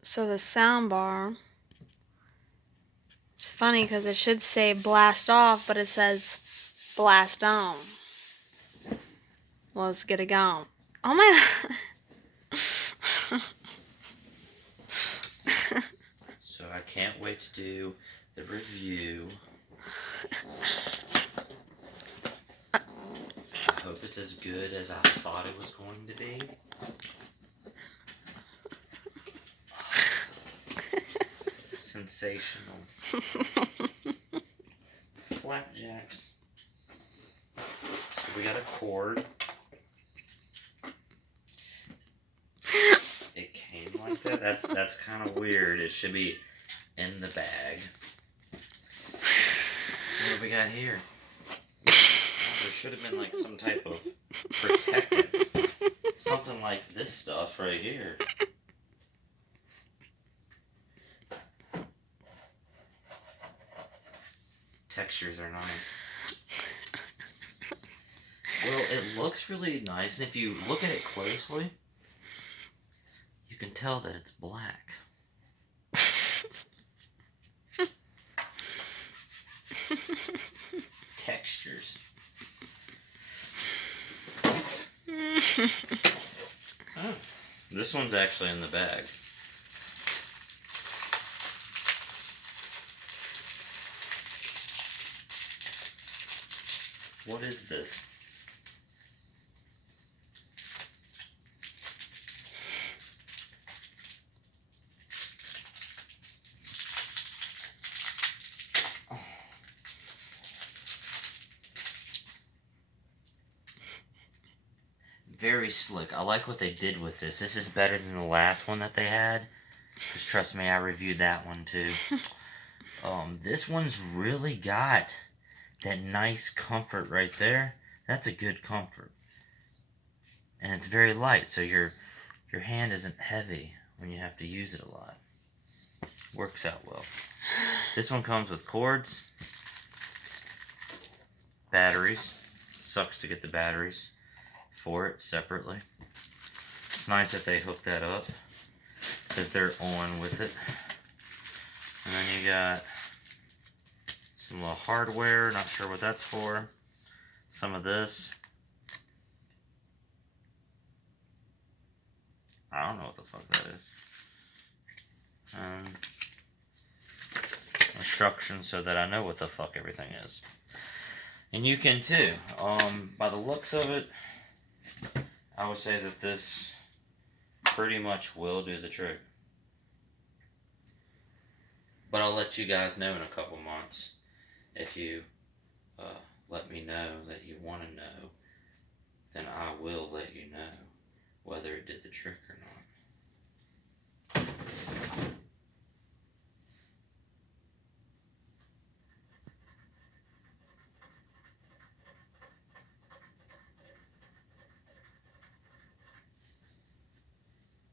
So the sound bar, it's funny because it should say blast off, but it says blast on. Let's get it going. Oh my So I can't wait to do the review. I hope it's as good as I thought it was going to be. Sensational. Flapjacks. So we got a cord. It came like that? That's kind of weird. It should be in the bag. What do we got here? There should have been like some type of protectant. Something like this stuff right here. Textures are nice. Well, it looks really nice, and if you look at it closely, you can tell that it's black. Textures. Oh, this one's actually in the bag. What is this? Very slick. I like what they did with this. This is better than the last one that they had. Because trust me, I reviewed that one too. This one's really got that nice comfort right there. That's a good comfort. And it's very light, so your hand isn't heavy when you have to use it a lot. Works out well. This one comes with cords, batteries. Sucks to get the batteries for it separately. It's nice that they hook that up because they're on with it. And then you got some little hardware, not sure what that's for. Some of this. I don't know what the fuck that is. Instructions so that I know what the fuck everything is. And you can too. By the looks of it, I would say that this pretty much will do the trick. But I'll let you guys know in a couple months if you let me know that you want to know, then I will let you know whether it did the trick